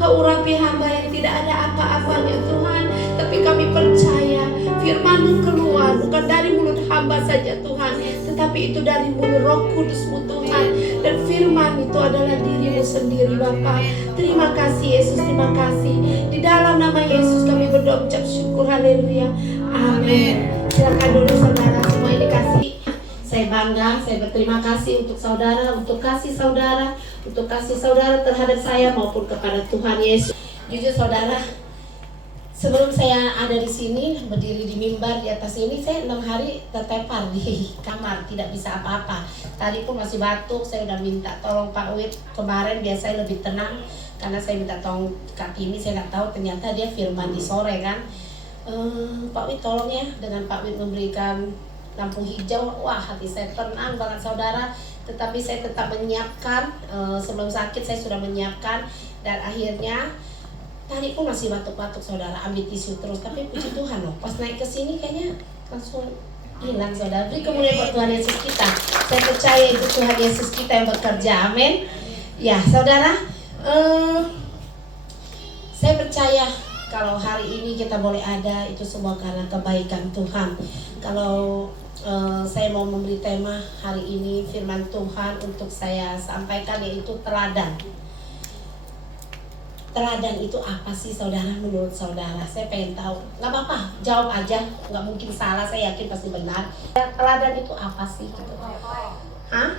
Kau urapi hamba yang tidak ada apa-apanya Tuhan, tapi kami percaya firman-Mu keluar bukan dari mulut hamba saja Tuhan, tetapi itu dari mulut Roh Kudus-Mu Tuhan. Dan firman itu adalah diri-Mu sendiri Bapa. Terima kasih Yesus, terima kasih. Di dalam nama Yesus kami berdoa ucap syukur, haleluya, amin. Silakan dulu saudara, semua ini kasih. Saya bangga, saya berterima kasih untuk saudara, untuk kasih saudara terhadap saya maupun kepada Tuhan Yesus. Jujur saudara, sebelum saya ada di sini, berdiri di mimbar di atas ini, saya 6 hari tertempar di kamar, tidak bisa apa-apa. Tadi pun masih batuk, saya udah minta tolong Pak Wid. Kemarin biasanya lebih tenang, karena saya minta tolong Kak Timi, saya nggak tahu ternyata dia firman di sore kan. Pak Wid tolong ya, dengan Pak Wid memberikan lampu hijau, wah hati saya tenang banget saudara. Tetapi saya tetap menyiapkan, sebelum sakit saya sudah menyiapkan. Dan akhirnya tadi pun masih batuk-batuk saudara, ambil tisu terus. Tapi puji Tuhan loh, pas naik ke sini kayaknya langsung hilang saudara. Beri kemuliaan buat Tuhan Yesus kita. Saya percaya itu Tuhan Yesus kita yang bekerja, amin. Ya saudara, saya percaya kalau hari ini kita boleh ada, itu semua karena kebaikan Tuhan. Kalau saya mau memberi tema hari ini, firman Tuhan untuk saya sampaikan, yaitu teladan. Teladan itu apa sih saudara menurut saudara? Saya pengen tahu. Gak apa-apa, jawab aja. Gak mungkin salah, saya yakin pasti benar. Teladan itu apa sih? Gitu. Hah?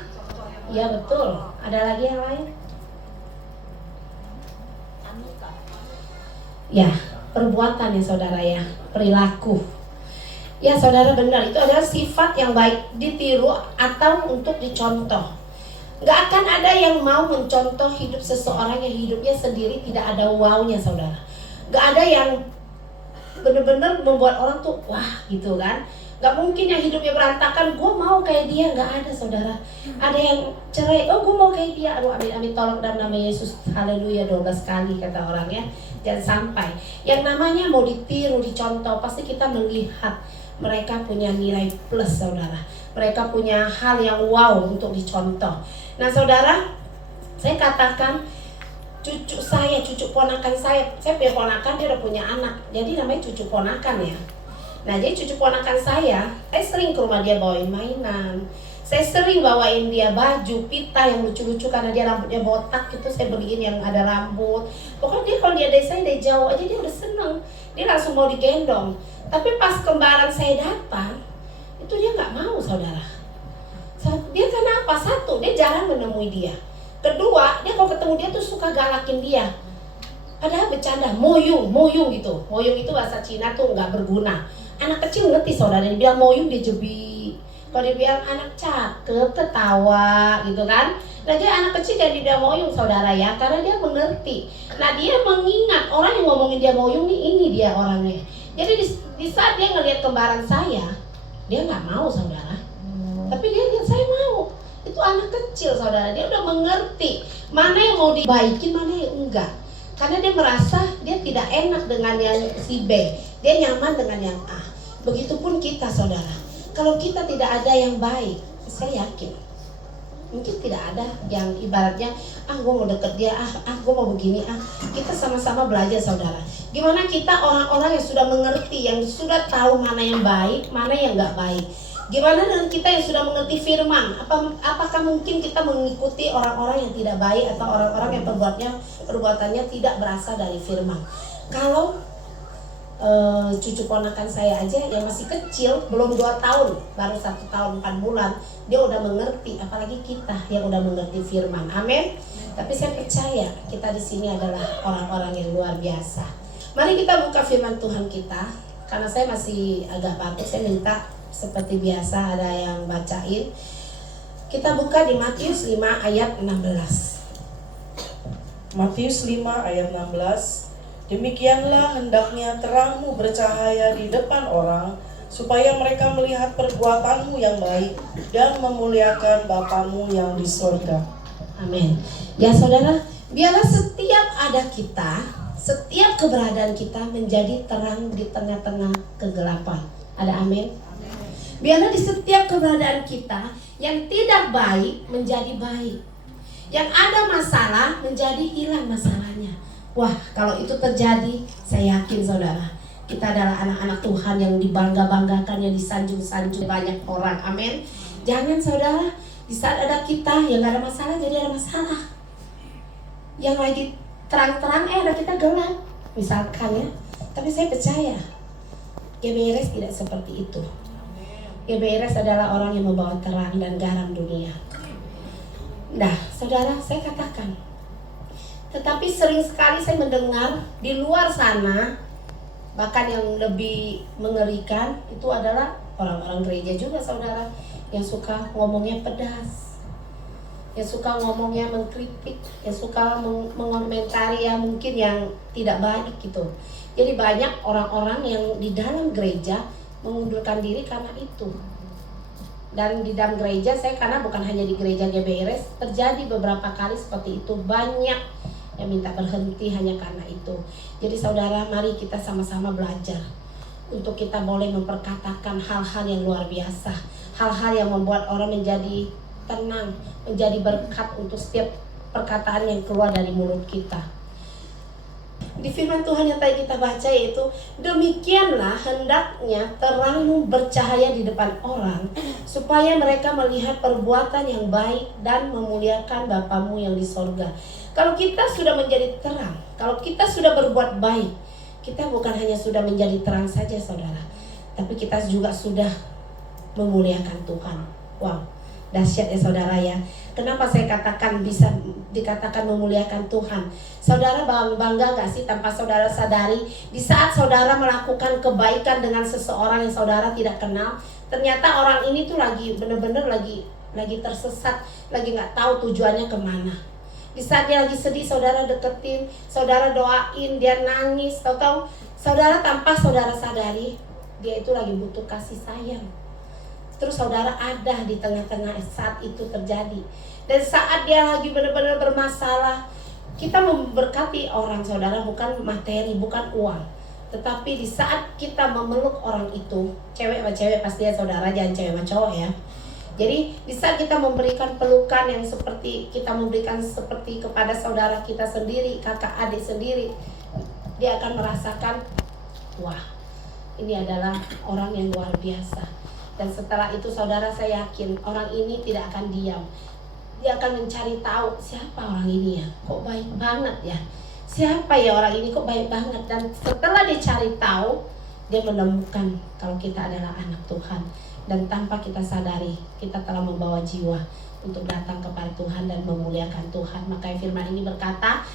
Iya betul. Ada lagi yang lain? Ya, perbuatan ya saudara ya, perilaku. Ya saudara benar, itu adalah sifat yang baik ditiru atau untuk dicontoh. Gak akan ada yang mau mencontoh hidup seseorang yang hidupnya sendiri tidak ada wow-nya saudara. Gak ada yang benar-benar membuat orang tuh wah gitu kan. Gak mungkin yang hidupnya berantakan, gue mau kayak dia, gak ada saudara. Ada yang cerai, oh gue mau kayak dia. Aduh amin amin, tolong dalam nama Yesus, haleluya 12 kali kata orangnya. Jangan sampai. Yang namanya mau ditiru, dicontoh, pasti kita melihat mereka punya nilai plus saudara. Mereka punya hal yang wow untuk dicontoh. Nah saudara, saya katakan cucu saya, cucu ponakan saya punya ponakan, dia udah punya anak. Jadi namanya cucu ponakan ya. Nah jadi cucu ponakan saya sering ke rumah dia bawain mainan. Saya sering bawain dia baju, pita yang lucu-lucu karena dia rambutnya botak gitu. Saya beliin yang ada rambut. Pokoknya dia kalau dia dari saya dari jauh aja dia udah seneng. Dia langsung mau digendong. Tapi pas kembaran saya datang, itu dia nggak mau saudara. Dia karena apa? Satu, dia jarang menemui dia. Kedua, dia kalau ketemu dia tuh suka galakin dia. Padahal bercanda, moyung gitu. Moyung itu bahasa Cina tuh nggak berguna. Anak kecil ngerti saudara, dia bilang moyung dia jebi. Kalau dia bilang anak cakep, ketawa gitu kan. Nah dia anak kecil jadi dia moyung saudara ya, karena dia mengerti. Nah dia mengingat orang yang ngomongin dia moyung nih, ini dia orangnya. Jadi di saat dia ngelihat kembaran saya, dia nggak mau saudara. Tapi dia lihat saya mau. Itu anak kecil saudara, dia udah mengerti mana yang mau dibaikin, mana yang enggak. Karena dia merasa dia tidak enak dengan yang si B, dia nyaman dengan yang A. Begitupun kita saudara. Kalau kita tidak ada yang baik, saya yakin mungkin tidak ada yang ibaratnya gue mau deket dia, gue mau begini, kita sama-sama belajar saudara. Gimana kita orang-orang yang sudah mengerti, yang sudah tahu mana yang baik, mana yang nggak baik. Gimana dengan kita yang sudah mengerti firman? Apakah mungkin kita mengikuti orang-orang yang tidak baik atau orang-orang yang perbuatannya tidak berasal dari firman? Kalau cucu ponakan saya aja yang masih kecil, belum 2 tahun, baru 1 tahun 4 bulan, dia udah mengerti, apalagi kita yang udah mengerti firman, amin. Tapi saya percaya kita di sini adalah orang-orang yang luar biasa. Mari kita buka firman Tuhan kita, karena saya masih agak batuk, saya minta seperti biasa ada yang bacain. Kita buka di Matius 5 ayat 16. Matius 5 ayat 16. Demikianlah hendaknya terangmu bercahaya di depan orang, supaya mereka melihat perbuatanmu yang baik dan memuliakan Bapamu yang di surga. Amin. Ya saudara, biarlah setiap ada kita, setiap keberadaan kita menjadi terang di tengah-tengah kegelapan. Ada amin? Biarlah di setiap keberadaan kita yang tidak baik menjadi baik, yang ada masalah menjadi hilang masalahnya. Wah, kalau itu terjadi, saya yakin saudara, kita adalah anak-anak Tuhan yang dibangga-banggakan, yang disanjung-sanjung banyak orang. Amin. Jangan saudara, di saat ada kita yang gak ada masalah, jadi ada masalah. Yang lagi terang-terang, ada kita gelap. Misalkan ya. Tapi saya percaya, GBRS tidak seperti itu. GBRS adalah orang yang membawa terang dan garam dunia. Nah, saudara, saya katakan, tetapi sering sekali saya mendengar di luar sana, bahkan yang lebih mengerikan itu adalah orang-orang gereja juga saudara, yang suka ngomongnya pedas, yang suka ngomongnya mengkritik, yang suka mengomentari yang mungkin yang tidak baik gitu. Jadi banyak orang-orang yang di dalam gereja mengundurkan diri karena itu. Dan di dalam gereja saya, karena bukan hanya di gereja GBRS, terjadi beberapa kali seperti itu, banyak yang minta berhenti hanya karena itu. Jadi saudara, mari kita sama-sama belajar untuk kita boleh memperkatakan hal-hal yang luar biasa, hal-hal yang membuat orang menjadi tenang, menjadi berkat untuk setiap perkataan yang keluar dari mulut kita. Di firman Tuhan yang tadi kita baca, yaitu demikianlah hendaknya terangmu bercahaya di depan orang, supaya mereka melihat perbuatan yang baik dan memuliakan Bapamu yang di sorga. Kalau kita sudah menjadi terang, kalau kita sudah berbuat baik, kita bukan hanya sudah menjadi terang saja saudara, tapi kita juga sudah memuliakan Tuhan. Wow, dahsyat ya saudara ya. Kenapa saya katakan bisa dikatakan memuliakan Tuhan? Saudara bangga gak sih tanpa saudara sadari, di saat saudara melakukan kebaikan dengan seseorang yang saudara tidak kenal, ternyata orang ini tuh lagi bener-bener lagi tersesat, lagi gak tahu tujuannya kemana. Di saat dia lagi sedih, saudara deketin, saudara doain, dia nangis, tahu-tahu saudara tanpa saudara sadari, dia itu lagi butuh kasih sayang. Terus saudara ada di tengah-tengah saat itu terjadi. Dan saat dia lagi benar-benar bermasalah, kita memberkati orang saudara, bukan materi, bukan uang. Tetapi di saat kita memeluk orang itu, cewek sama cewek pasti ya saudara, jangan cewek sama cowok ya. Jadi di saat kita memberikan pelukan yang seperti kita memberikan seperti kepada saudara kita sendiri, kakak adik sendiri, dia akan merasakan, wah, ini adalah orang yang luar biasa. Dan setelah itu saudara, saya yakin orang ini tidak akan diam. Dia akan mencari tahu, siapa orang ini ya, kok baik banget ya, siapa ya orang ini kok baik banget. Dan setelah dia cari tahu, dia menemukan kalau kita adalah anak Tuhan. Dan tanpa kita sadari, kita telah membawa jiwa untuk datang kepada Tuhan dan memuliakan Tuhan. Maka firman ini berkata,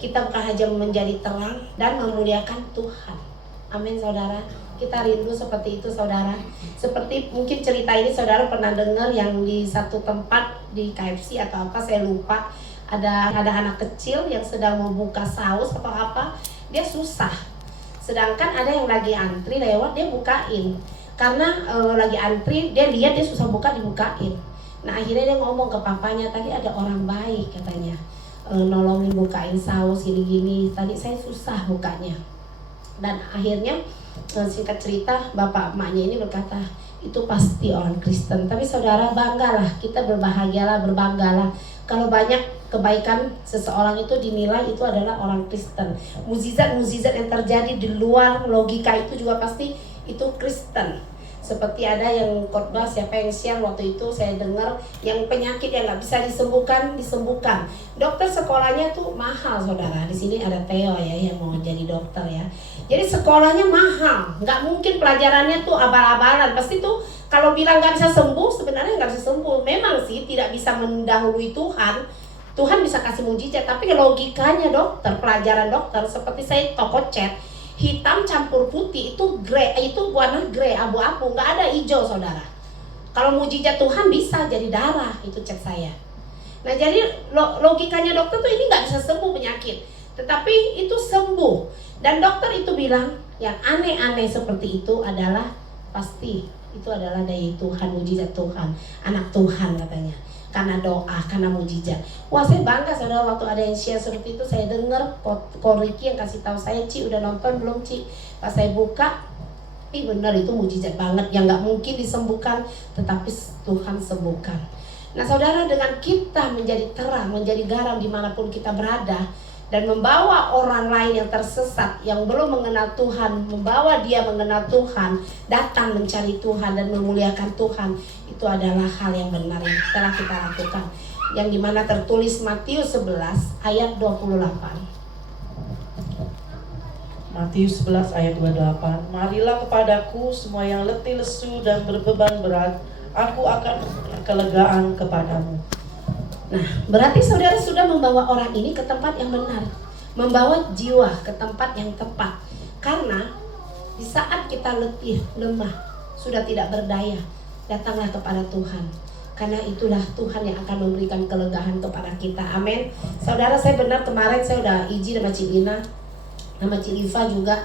kita bukan hanya menjadi terang dan memuliakan Tuhan. Amin saudara. Kita rindu seperti itu saudara. Seperti mungkin cerita ini saudara pernah dengar yang di satu tempat di KFC atau apa, saya lupa. Ada anak kecil yang sedang membuka saus atau apa, dia susah. Sedangkan ada yang lagi antri lewat, dia bukain. Karena lagi antri, dia lihat dia susah buka, dibukain. Nah akhirnya dia ngomong ke papanya, tadi ada orang baik katanya, nolongin bukain saus gini-gini, tadi saya susah bukanya. Dan akhirnya singkat cerita, bapak emaknya ini berkata, itu pasti orang Kristen. Tapi saudara, banggalah, kita berbahagialah, berbanggalah kalau banyak kebaikan seseorang itu dinilai itu adalah orang Kristen. Mukjizat-mukjizat yang terjadi di luar logika itu juga pasti itu Kristen. Seperti ada yang khotbah, siapa yang share waktu itu saya dengar, yang penyakit yang nggak bisa disembuhkan. Dokter sekolahnya tuh mahal saudara. Di sini ada Theo ya yang mau jadi dokter ya. Jadi sekolahnya mahal, nggak mungkin pelajarannya tuh abal-abalan. Pasti tuh kalau bilang nggak bisa sembuh, sebenarnya nggak bisa sembuh. Memang sih tidak bisa mendahului Tuhan. Tuhan bisa kasih mujizat, tapi logikanya dokter, pelajaran dokter seperti saya toko cat, hitam campur putih itu grey, itu warna grey, abu-abu, nggak ada hijau saudara. Kalau mujizat Tuhan bisa jadi darah, itu cat saya. Nah jadi logikanya dokter tuh ini nggak bisa sembuh penyakit, tetapi itu sembuh. Dan dokter itu bilang yang aneh-aneh seperti itu adalah pasti itu adalah dari Tuhan, mujizat Tuhan, anak Tuhan katanya. Karena doa, karena mujizat. Wah saya bangga saudara, waktu ada yang share seperti itu, saya dengar Ko Ricky yang kasih tahu saya, Ci udah nonton belum Ci? Pas saya buka, benar itu mujizat banget, yang nggak mungkin disembuhkan, tetapi Tuhan sembuhkan. Nah saudara, dengan kita menjadi terang, menjadi garam dimanapun kita berada, dan membawa orang lain yang tersesat, yang belum mengenal Tuhan, membawa dia mengenal Tuhan, datang mencari Tuhan dan memuliakan Tuhan, itu adalah hal yang benar yang telah kita lakukan, yang dimana tertulis Matius 11 ayat 28. Matius 11 ayat 28. Marilah kepadaku semua yang letih lesu dan berbeban berat, aku akan memberikan kelegaan kepadamu. Nah, berarti saudara sudah membawa orang ini ke tempat yang benar, membawa jiwa ke tempat yang tepat. Karena di saat kita letih, lemah, sudah tidak berdaya, datanglah kepada Tuhan. Karena itulah Tuhan yang akan memberikan kelegaan kepada kita. Amin. Saudara, saya benar kemarin saya udah izin sama Cik Lina, sama Cik Liva juga.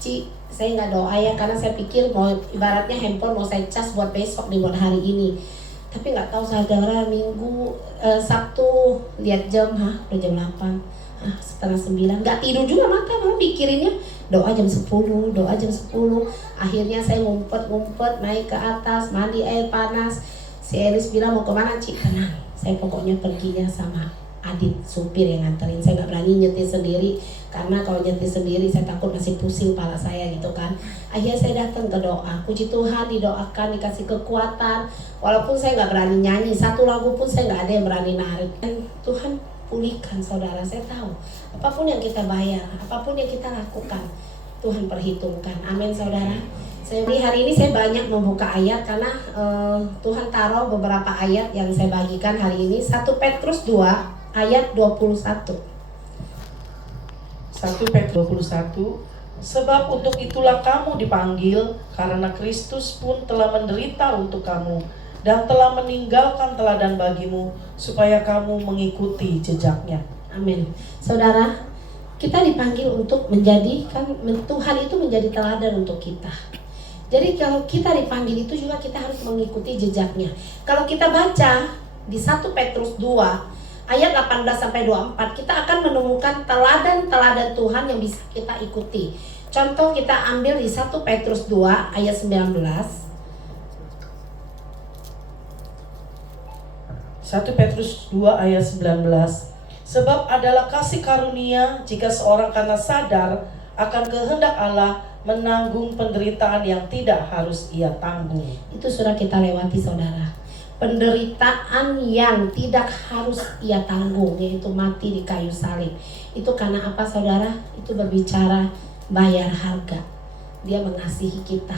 Cik, saya nggak doa ya, karena saya pikir mau ibaratnya handphone mau saya cas buat besok nih, buat hari ini. Tapi nggak tahu saudara, Sabtu lihat jam, udah jam 8, setengah 9, nggak tidur juga mata, malah pikirinnya doa jam 10, doa jam 10. Akhirnya saya ngumpet naik ke atas, mandi air panas. Si Elis bilang, mau kemana Cik? Tenang, saya pokoknya perginya sama Adit, supir yang nganterin. Saya nggak berani nyetir sendiri, karena kalau nyetir sendiri saya takut masih pusing kepala saya gitu kan. Akhirnya saya datang ke doa, puji Tuhan, didoakan, dikasih kekuatan. Walaupun saya nggak berani nyanyi, satu lagu pun saya nggak ada yang berani narik. Dan Tuhan pulihkan saudara, saya tahu apapun yang kita bayar, apapun yang kita lakukan, Tuhan perhitungkan. Amin saudara. Hari ini saya banyak membuka ayat karena Tuhan taruh beberapa ayat yang saya bagikan hari ini. 1 Petrus 2 ayat 21. 1 Petrus 21. Sebab untuk itulah kamu dipanggil, karena Kristus pun telah menderita untuk kamu dan telah meninggalkan teladan bagimu, supaya kamu mengikuti jejaknya. Amin. Saudara, kita dipanggil untuk menjadikan Tuhan itu menjadi teladan untuk kita. Jadi kalau kita dipanggil itu juga kita harus mengikuti jejaknya. Kalau kita baca di 1 Petrus 2 ayat 18-24, kita akan menemukan teladan-teladan Tuhan yang bisa kita ikuti. Contoh kita ambil di 1 Petrus 2 ayat 19. 1 Petrus 2 ayat 19. Sebab adalah kasih karunia jika seorang karena sadar akan kehendak Allah menanggung penderitaan yang tidak harus ia tanggung. Itu sudah kita lewati saudara. Penderitaan yang tidak harus ia tanggung, yaitu mati di kayu salib. Itu karena apa saudara? Itu berbicara bayar harga. Dia mengasihi kita.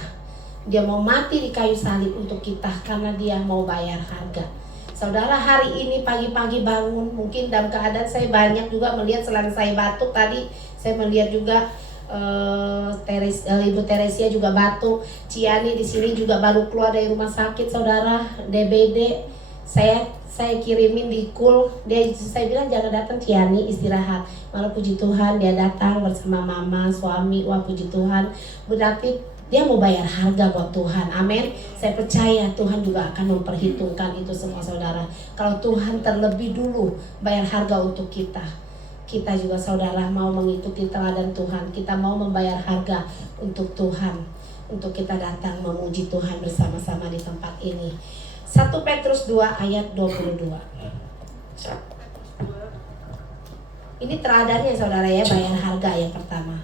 Dia mau mati di kayu salib untuk kita karena dia mau bayar harga. Saudara, hari ini pagi-pagi bangun, mungkin dalam keadaan saya banyak juga melihat selain saya batuk tadi, saya melihat juga Ibu Teresia juga batuk. Ciani di sini juga baru keluar dari rumah sakit saudara, DBD. Saya kirimin di kul. Saya bilang jangan datang Ciani, istirahat. Malah puji Tuhan dia datang bersama mama, suami. Wah puji Tuhan. Berarti dia mau bayar harga buat Tuhan. Amin. Saya percaya Tuhan juga akan memperhitungkan itu semua saudara. Kalau Tuhan terlebih dulu bayar harga untuk kita, kita juga saudara mau mengikuti teladan Tuhan. Kita mau membayar harga untuk Tuhan, untuk kita datang memuji Tuhan bersama-sama di tempat ini. 1 Petrus 2 ayat 22. Ini teladannya saudara ya, bayar harga yang pertama.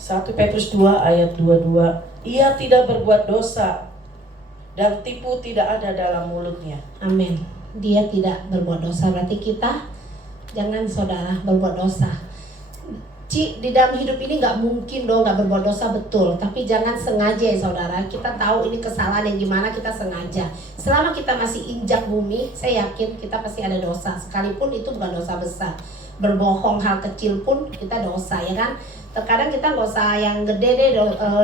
1 Petrus 2 ayat 22. Ia tidak berbuat dosa dan tipu tidak ada dalam mulutnya. Amin. Dia tidak berbuat dosa, berarti kita jangan saudara berbuat dosa. Di dalam hidup ini gak mungkin dong gak berbuat dosa, betul. Tapi jangan sengaja ya saudara. Kita tahu ini kesalahan yang gimana kita sengaja. Selama kita masih injak bumi, saya yakin kita pasti ada dosa. Sekalipun itu bukan dosa besar. Berbohong hal kecil pun kita dosa ya kan. Terkadang kita gak usah yang gede deh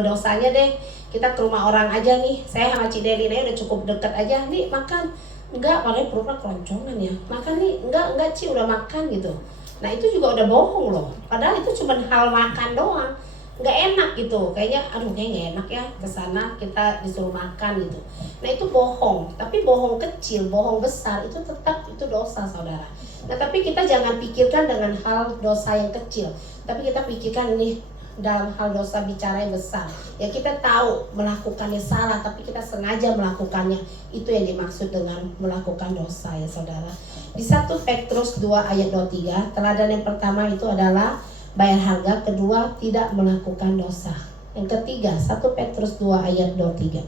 dosanya deh. Kita ke rumah orang aja nih. Saya sama Cik Delina udah cukup dekat aja. Nih makan. Enggak, padahal perutnya keloncongan ya. Makan nih, enggak Ci udah makan gitu. Nah itu juga udah bohong loh. Padahal itu cuma hal makan doang. Nggak enak gitu. Kayaknya nggak enak ya kesana kita disuruh makan gitu. Nah itu bohong. Tapi bohong kecil, bohong besar itu tetap itu dosa saudara. Nah tapi kita jangan pikirkan dengan hal dosa yang kecil. Tapi kita pikirkan ini dalam hal dosa bicara yang besar. Ya kita tahu melakukannya salah, tapi kita sengaja melakukannya. Itu yang dimaksud dengan melakukan dosa ya saudara. Di 1 Petrus 2 ayat 23, teladan yang pertama itu adalah bayar harga, kedua tidak melakukan dosa. Yang ketiga, 1 Petrus 2 ayat 23.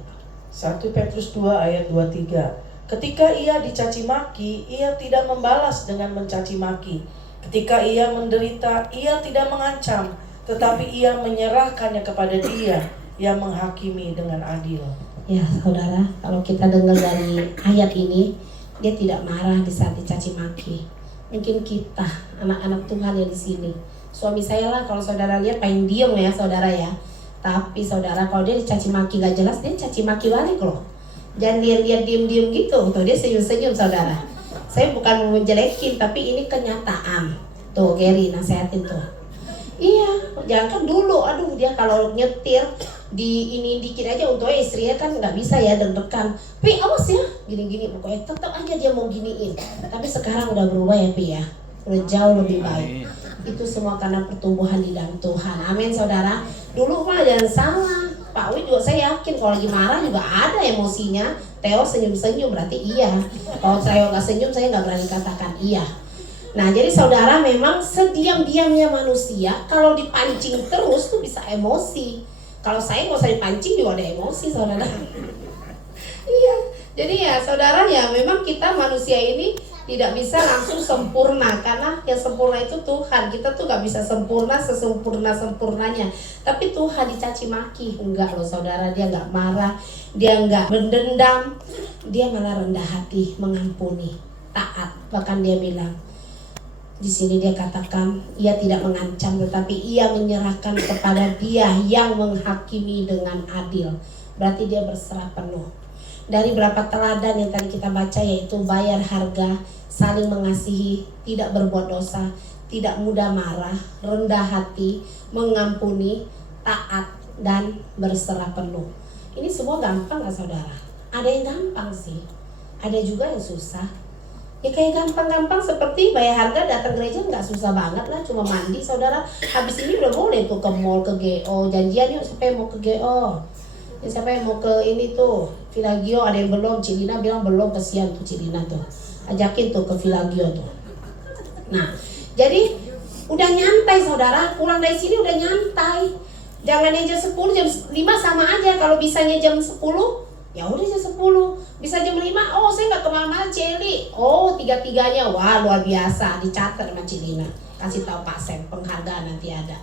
1 Petrus 2 ayat 23. Ketika ia dicaci maki, ia tidak membalas dengan mencaci maki. Ketika ia menderita, ia tidak mengancam, tetapi ia menyerahkannya kepada Dia yang menghakimi dengan adil. Ya saudara, kalau kita dengar dari ayat ini, dia tidak marah di saat dicaci maki. Mungkin kita, anak-anak Tuhan yang di sini, suami saya lah kalau saudara lihat paling diem ya saudara ya. Tapi saudara kalau dia dicaci maki gak jelas, dia caci maki balik loh. Jangan lihat diem-diem gitu, tuh dia senyum-senyum saudara. Saya bukan mau menjelekin, tapi ini kenyataan. Tuh Gary nasehatin tuh. Iya, jangan kan dulu, aduh dia kalau nyetir di ini dikit aja untungnya istrinya kan nggak bisa ya deg-degan. Pi awas ya, gini-gini pokoknya tetap aja dia mau giniin. Tapi sekarang udah berubah ya Pi ya, udah jauh lebih baik. Itu semua karena pertumbuhan di dalam Tuhan. Amin saudara. Dulu mah jangan salah, Pak Wi juga saya yakin kalau lagi marah juga ada emosinya. Theo senyum-senyum berarti iya. Kalau saya nggak senyum saya nggak berani katakan iya. Nah jadi saudara memang sediam-diamnya manusia kalau dipancing terus tuh bisa emosi. Kalau saya nggak usah dipancing juga ada emosi saudara. Iya, jadi ya saudara ya memang kita manusia ini tidak bisa langsung sempurna karena yang sempurna itu Tuhan. Kita tuh nggak bisa sempurna sesempurna-sempurnanya. Tapi Tuhan dicaci maki enggak loh saudara, dia nggak marah, dia nggak berdendam, dia malah rendah hati, mengampuni, taat. Bahkan dia bilang di sini dia katakan ia tidak mengancam tetapi ia menyerahkan kepada Dia yang menghakimi dengan adil. Berarti dia berserah penuh. Dari berapa teladan yang tadi kita baca yaitu bayar harga, saling mengasihi, tidak berbuat dosa, tidak mudah marah, rendah hati, mengampuni, taat dan berserah penuh. Ini semua gampang gak saudara? Ada yang gampang sih, ada juga yang susah. Ya kayak gampang-gampang seperti bayar harga, datang gereja nggak susah banget lah, cuma mandi saudara. Habis ini udah boleh tuh ke mall, ke GO, janjian yuk siapa yang mau ke GO, ya, siapa yang mau ke ini tuh Vilagio, ada yang belum, Cilina bilang belum, kesian tuh Cilina tuh, ajakin tuh ke Vilagio tuh. Nah jadi udah nyantai saudara, pulang dari sini udah nyantai. Jangan yang jam 10, jam 5 sama aja. Kalau bisanya jam 10 ya udah jam 10, bisa jam 5, oh saya nggak kemana-mana Celi, oh 3-3-nya, wah luar biasa, dicatat sama Cilina, kasih tahu Pak Sem, penghargaan nanti ada,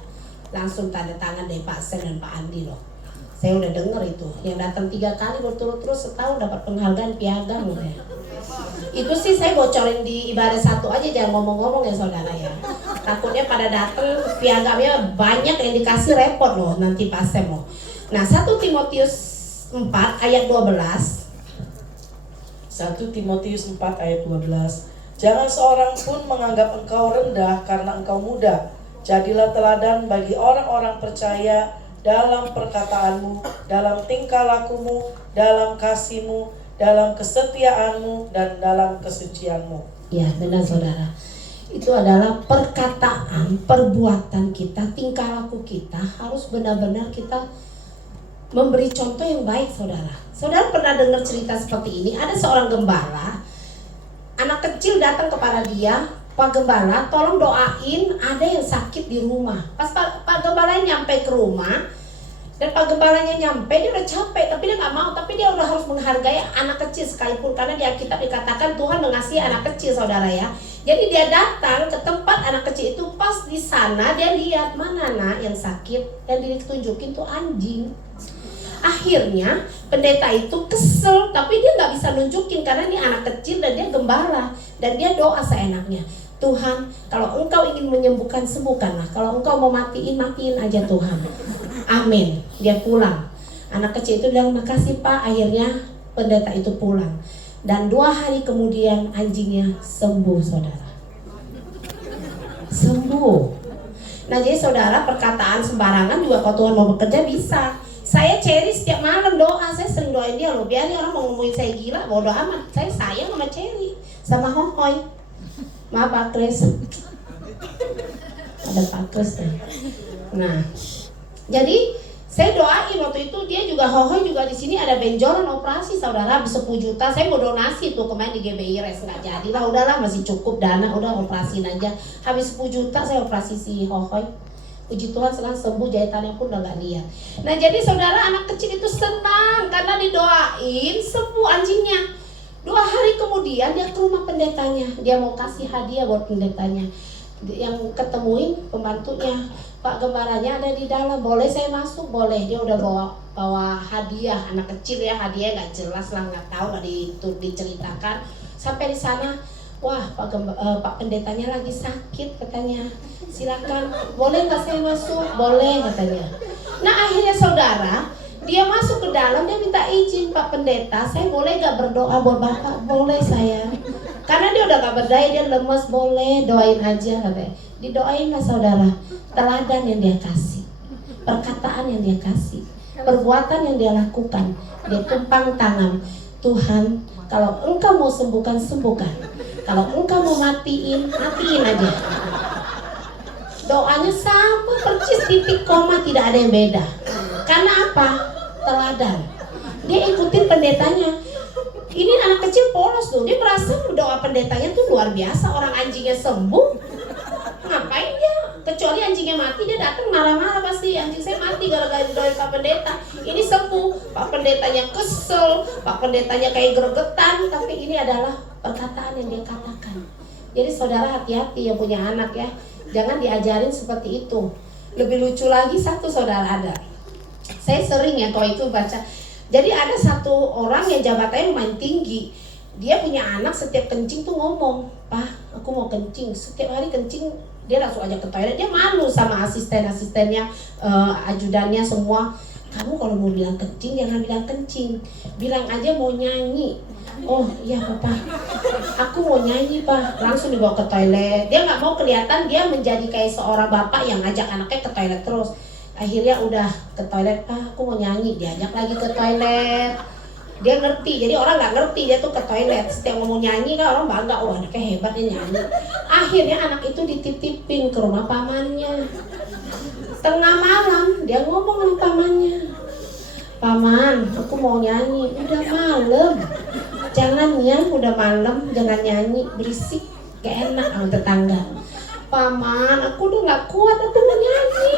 langsung tanda tangan dari Pak Sem dan Pak Andi loh. Saya udah denger itu, yang datang 3 kali berturut-turut setahun dapat penghargaan piagam ya. Itu sih saya bocorin di ibadah 1 aja, jangan ngomong-ngomong ya saudara ya. Takutnya pada datang piagamnya banyak yang dikasih repot loh nanti Pak Sem loh. Nah 1 Timotius 4 ayat 12. 1 Timotius 4 ayat 12. Jangan seorang pun menganggap engkau rendah karena engkau muda. Jadilah teladan bagi orang-orang percaya dalam perkataanmu, dalam tingkah lakumu, dalam kasihmu, dalam kesetiaanmu, dan dalam kesucianmu. Ya benar saudara. Itu adalah perkataan, perbuatan kita, tingkah laku kita harus benar-benar kita memberi contoh yang baik saudara. Saudara pernah dengar cerita seperti ini? Ada seorang gembala, anak kecil datang kepada dia, Pak Gembala tolong doain ada yang sakit di rumah. Pas Pak Gembala nyampe ke rumah, dan Pak Gembalanya nyampe, dia udah capek, tapi dia gak mau, tapi dia udah harus menghargai anak kecil sekalipun, karena di Alkitab dikatakan Tuhan mengasihi anak kecil saudara ya. Jadi dia datang ke tempat anak kecil itu, pas di sana dia lihat mana nak yang sakit, yang ditunjukin tuh anjing. Akhirnya pendeta itu kesel, tapi dia nggak bisa nunjukin karena ini anak kecil dan dia gembala, dan dia doa seenaknya. Tuhan, kalau engkau ingin menyembuhkan, sembuhkanlah. Kalau engkau mau matiin, matiin aja Tuhan. Amin. Dia pulang. Anak kecil itu bilang makasih Pak. Akhirnya pendeta itu pulang. Dan 2 hari kemudian anjingnya sembuh saudara. Sembuh. Nah jadi saudara, perkataan sembarangan juga kalau Tuhan mau bekerja bisa. Saya Cherry setiap malam doa, saya sering doain dia loh. Biarin orang mau ngomongin saya gila, bodo amat. Saya sayang sama Cherry, sama Hohoy. Maaf Pak Kris. Ada Pak Kris ya. Nah, jadi Saya doain waktu itu, dia juga hohoi juga di sini ada benjolan operasi saudara habis 10 juta. Saya mau donasi tuh kemarin di GBI Res, nggak jadi lah, udahlah masih cukup dana, udah operasin aja. Habis 10 juta saya operasi si hohoi. Puji Tuhan sekarang sembuh, jahitannya pun udah gak lihat. Nah jadi saudara, anak kecil itu senang karena didoain sembuh anjingnya. 2 hari kemudian dia ke rumah pendetanya, dia mau kasih hadiah buat pendetanya. Yang ketemuin pembantunya, Pak gembaranya ada di dalam, boleh saya masuk? Boleh. Dia udah bawa hadiah, anak kecil ya, hadiah nggak jelas lah, nggak tahu, nggak diceritakan. Sampai di sana, wah Pak pendetanya lagi sakit katanya, silakan, boleh nggak saya masuk? Boleh katanya. Nah akhirnya saudara, dia masuk ke dalam, dia minta izin, Pak pendeta, saya boleh nggak berdoa buat Bapak? Boleh sayang. Karena dia udah gak berdaya, dia lemes, boleh doain aja katanya. Didoain lah saudara, teladan yang dia kasih, perkataan yang dia kasih, perbuatan yang dia lakukan. Dia tumpang tangan, Tuhan kalau engkau mau sembuhkan, sembuhkan. Kalau engkau mau matiin, matiin aja. Doanya sama persis, titik koma tidak ada yang beda. Karena apa? Teladan. Dia ikutin pendetanya. Ini anak kecil polos tuh, dia merasa doa pendetanya tuh luar biasa, orang anjingnya sembuh. Ngapain dia? Kecuali anjingnya mati, dia datang marah-marah pasti, anjing saya mati gara-gara didoain Pak pendeta. Ini sembuh, Pak pendetanya kesel, Pak pendetanya kayak gregetan, tapi ini adalah perkataan yang dia katakan. Jadi saudara hati-hati yang punya anak ya, jangan diajarin seperti itu. Lebih lucu lagi satu saudara ada. Saya sering ya kalau itu baca. Jadi ada satu orang yang jabatannya lumayan tinggi. Dia punya anak, setiap kencing tuh ngomong, Pak aku mau kencing. Setiap hari kencing dia langsung aja ke toilet. Dia malu sama asisten-asistennya, ajudannya semua. Kamu kalau mau bilang kencing jangan bilang kencing, bilang aja mau nyanyi. Oh iya Papa, aku mau nyanyi Pak. Langsung dibawa ke toilet. Dia gak mau kelihatan dia menjadi kayak seorang bapak yang ngajak anaknya ke toilet terus. Akhirnya udah ke toilet, Pak aku mau nyanyi, diajak lagi ke toilet. Dia ngerti, jadi orang gak ngerti dia tuh ke toilet. Setiap ngomong nyanyi kan orang bangga, wah anaknya hebat dia nyanyi. Akhirnya anak itu dititipin ke rumah pamannya. Tengah malam dia ngomong sama pamannya, Paman aku mau nyanyi. Udah malam, jangan ya, udah malam jangan nyanyi, berisik gak enak sama tetangga. Paman aku udah gak kuat, aku mau nyanyi.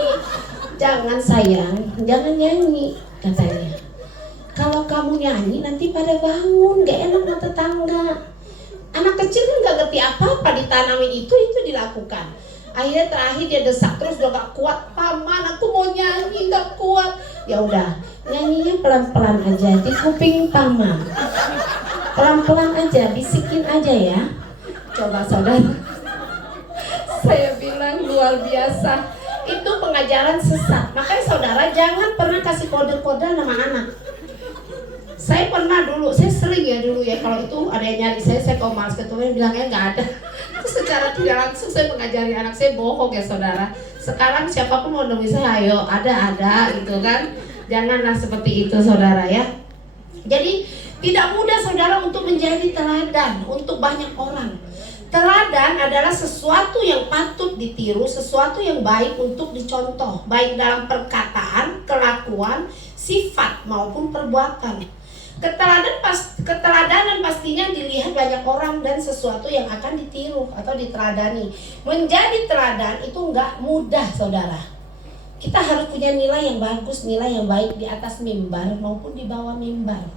Jangan sayang, jangan nyanyi katanya. Kalau kamu nyanyi nanti pada bangun, gak enak sama tetangga. Anak kecil kan gak ngerti apa-apa, ditanamin itu dilakukan. Akhirnya terakhir dia desak terus, udah gak kuat, Paman aku mau nyanyi gak kuat. Ya udah, nyanyinya pelan-pelan aja di kuping paman. Pelan-pelan aja, bisikin aja ya. Coba saudara, saya bilang luar biasa. Itu pengajaran sesat. Makanya saudara jangan pernah kasih kode-kode nama anak. Saya pernah dulu, saya sering ya dulu ya, kalau itu ada yang nyari saya kalau malas ketemu bilangnya nggak ada. Terus secara tidak langsung saya mengajari anak saya bohong ya saudara. Sekarang siapapun mau nemui saya, ayo ada gitu kan. Janganlah seperti itu saudara ya. Jadi tidak mudah saudara untuk menjadi teladan untuk banyak orang. Teladan adalah sesuatu yang patut ditiru, sesuatu yang baik untuk dicontoh, baik dalam perkataan, kelakuan, sifat maupun perbuatan. Keteladanan pastinya dilihat banyak orang dan sesuatu yang akan ditiru atau diteladani. Menjadi teladan itu enggak mudah saudara. Kita harus punya nilai yang bagus, nilai yang baik di atas mimbar maupun di bawah mimbar.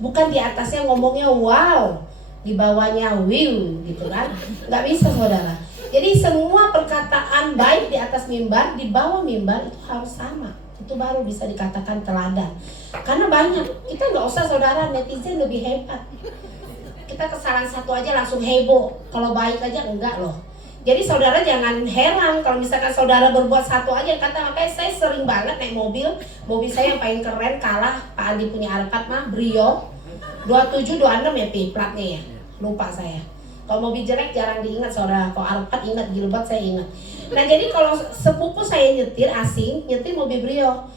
Bukan di atasnya ngomongnya wow, di bawahnya wiu gitu kan. Nggak bisa saudara. Jadi semua perkataan baik di atas mimbar, di bawah mimbar itu harus sama. Itu baru bisa dikatakan teladan. Karena banyak, kita nggak usah saudara, netizen lebih hebat. Kita kesalahan satu aja langsung heboh, kalau baik aja enggak loh. Jadi saudara jangan heran kalau misalkan saudara berbuat satu aja. Makanya saya sering banget naik mobil saya yang paling keren kalah Pak Andi punya Alphard mah Brio 2726 ya platnya ya, lupa saya. Kalau mobil jelek jarang diingat saudara, kalau Alphard ingat, Gilbert saya ingat. Nah jadi kalau sepupu saya nyetir asing, nyetir mobil Brio,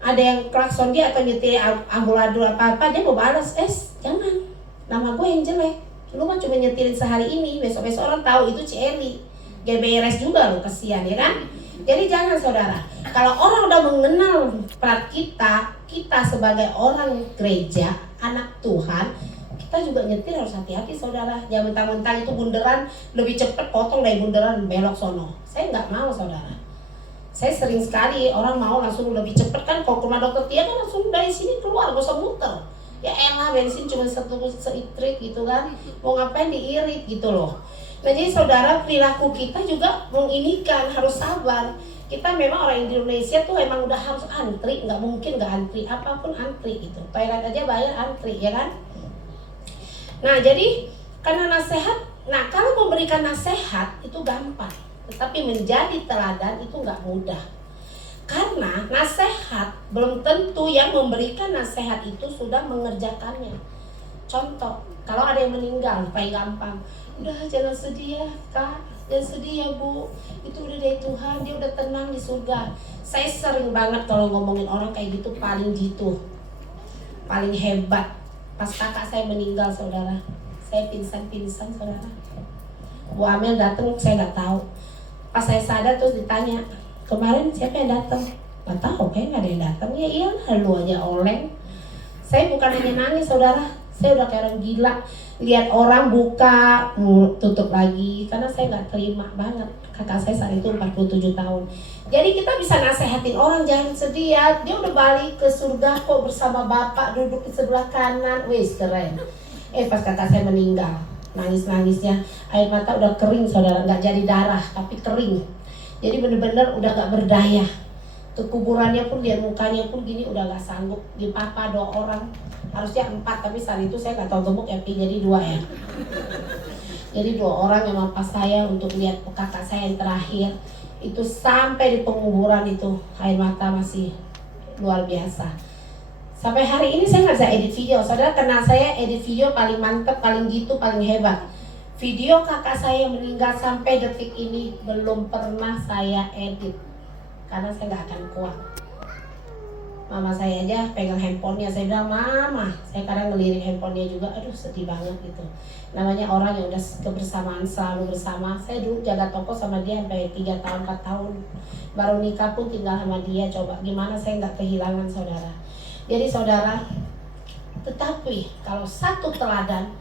ada yang klakson dia atau nyetir ambuladul apa-apa, dia mau balas, jangan, nama gue yang jelek, lu mah cuma nyetirin sehari ini, besok-besok orang tahu itu Celi, GBRS juga lo, kesian ya kan. Jadi jangan saudara, kalau orang udah mengenal peran kita sebagai orang gereja, anak Tuhan, kita juga nyetir harus hati-hati saudara. Jangan mentang-mentang itu bunderan lebih cepat potong dari bunderan belok sono. Saya nggak mau saudara. Saya sering sekali orang mau langsung lebih cepat kan, kalau ke rumah dokter Tia kan langsung dari sini keluar, gak usah muter. Ya elah bensin cuma seitrit gitu kan, mau ngapain diirit gitu loh. Nah jadi saudara, perilaku kita juga menginikan, harus sabar. Kita memang orang Indonesia tuh emang udah harus antri, nggak mungkin nggak antri, apapun antri gitu. Toilet aja bayar antri ya kan. Nah jadi karena nasihat, nah kalau memberikan nasihat itu gampang, tetapi menjadi teladan itu nggak mudah. Karena nasihat belum tentu yang memberikan nasihat itu sudah mengerjakannya. Contoh, kalau ada yang meninggal paling gampang, udah jangan sedih ya kak, jangan sedih ya bu, itu udah dari Tuhan, dia udah tenang di surga. Saya sering banget kalau ngomongin orang kayak gitu, paling gitu, paling hebat. Pas kakak saya meninggal saudara, saya pingsan saudara. Bu Amel datang, saya nggak tahu. Pas saya sadar terus ditanya, kemarin siapa yang datang? Nggak tahu, kayaknya nggak ada yang datang. Ya iyalah, lu aja oleng. Saya bukan hanya nangis saudara, saya udah kayak orang gila. Lihat orang buka, tutup lagi, karena saya nggak terima banget. Kakak saya saat itu 47 tahun. Jadi kita bisa nasehatin orang, jangan sedih ya, dia udah balik ke surga kok bersama bapak, duduk di sebelah kanan. Wih keren. Pas kakak saya meninggal, nangis-nangisnya, air mata udah kering saudara, nggak jadi darah tapi kering. Jadi bener-bener udah gak berdaya. Ke kuburannya pun lihat mukanya pun gini udah gak sanggup. Dipapa 2 orang, harusnya 4, tapi saat itu saya gak tahu gemuk ya, jadi 2 ya. Jadi 2 orang yang papa saya untuk lihat kakak saya yang terakhir. Itu sampai di penguburan itu air mata masih luar biasa. Sampai hari ini saya gak bisa edit video. Saudara kenal saya edit video paling mantep, paling gitu, paling hebat. Video kakak saya meninggal sampai detik ini belum pernah saya edit, karena saya nggak akan kuat. Mama saya aja pegang handphonenya, saya bilang mama, saya kadang ngelirik handphonenya juga, aduh sedih banget gitu. Namanya orang yang udah kebersamaan selalu bersama. Saya dulu jaga toko sama dia sampai 3 tahun 4 tahun, baru nikah pun tinggal sama dia. Coba gimana saya nggak kehilangan saudara. Jadi saudara, tetapi kalau satu teladan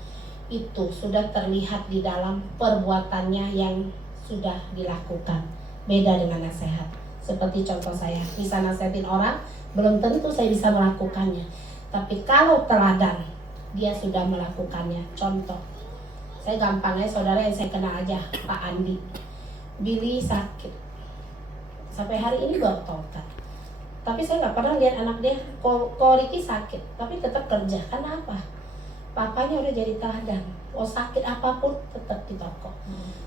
itu sudah terlihat di dalam perbuatannya yang sudah dilakukan, beda dengan nasihat. Seperti contoh saya bisa nasihatin orang, belum tentu saya bisa melakukannya, tapi kalau teladan dia sudah melakukannya. Contoh, saya gampangnya saudara yang saya kenal aja, Pak Andi. Billy sakit sampai hari ini baru tobat, tapi saya nggak pernah lihat anak dia. Ko Ricky sakit tapi tetap kerja. Kenapa? Papanya udah jadi teladan. Oh sakit apapun tetap di toko.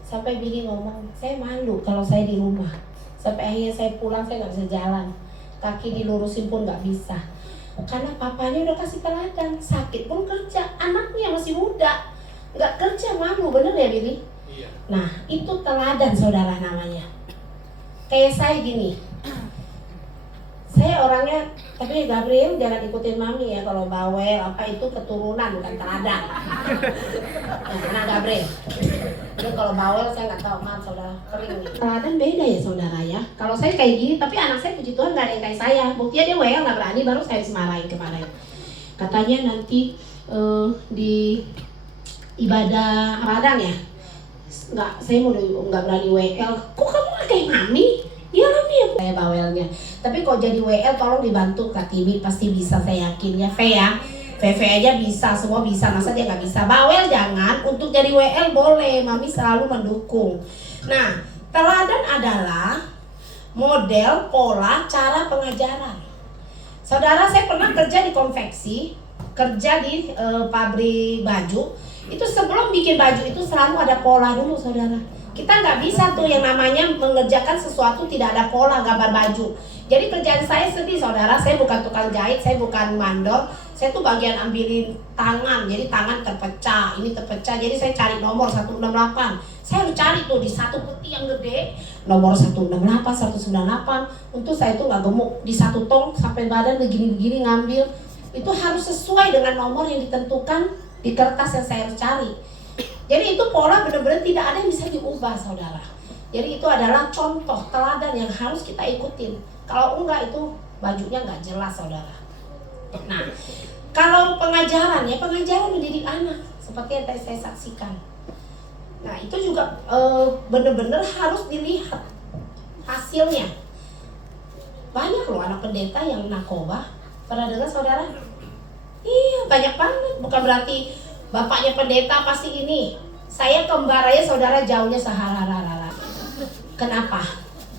Sampai Billy ngomong, saya malu kalau saya di rumah. Sampai akhirnya saya pulang, saya nggak bisa jalan, kaki dilurusin pun nggak bisa, karena papanya udah kasih teladan. Sakit pun kerja, anaknya masih muda nggak kerja, malu. Bener ya Billy? Iya. Nah itu teladan saudara namanya. Kayak saya gini, saya orangnya, tapi Gabriel jangan ikutin mami ya, kalau bawel apa itu keturunan bukan teladan. Nah Gabriel, dia kalau bawel saya nggak tahu, maaf saudara, kering nih. Teladan beda ya saudara ya. Kalau saya kayak gini, tapi anak saya puji Tuhan nggak ada yang kayak saya. Buktinya dia well nggak berani, baru saya dimarahin kemarin. Katanya nanti di ibadah Radang ya, nggak, saya mau nggak berani WL. Kok kamu nggak kayak mami? Iya mami ya. Saya bawelnya. Tapi kalau jadi WL tolong dibantu Kak Tibi, pasti bisa saya yakin ya. VV aja bisa, semua bisa, masa dia nggak bisa? Bawel jangan, untuk jadi WL boleh, mami selalu mendukung. Nah, teladan adalah model, pola, cara pengajaran. Saudara, saya pernah kerja di konveksi, kerja di pabrik baju. Itu sebelum bikin baju itu selalu ada pola dulu saudara. Kita nggak bisa tuh yang namanya mengerjakan sesuatu tidak ada pola gambar baju. Jadi kerjaan saya sedih saudara, saya bukan tukang jahit, saya bukan mandor, saya tuh bagian ambilin tangan, jadi tangan terpecah, ini terpecah, jadi saya cari nomor 168. Saya harus cari tuh di satu peti yang gede, nomor 168, 198. Untuk saya tuh nggak gemuk, di satu tong sampai badan begini-begini ngambil, itu harus sesuai dengan nomor yang ditentukan di kertas yang saya harus cari. Jadi itu pola benar-benar tidak ada yang bisa diubah saudara. Jadi itu adalah contoh teladan yang harus kita ikutin. Kalau enggak itu bajunya nggak jelas saudara. Nah, kalau pengajaran ya pengajaran mendidik anak seperti yang tadi saya saksikan. Nah itu juga benar-benar harus dilihat hasilnya. Banyak loh anak pendeta yang narkoba. Pernah dengar saudara? Iya banyak banget. Bukan berarti bapaknya pendeta pasti ini. Saya kembar aja saudara jauhnya seharara. Kenapa?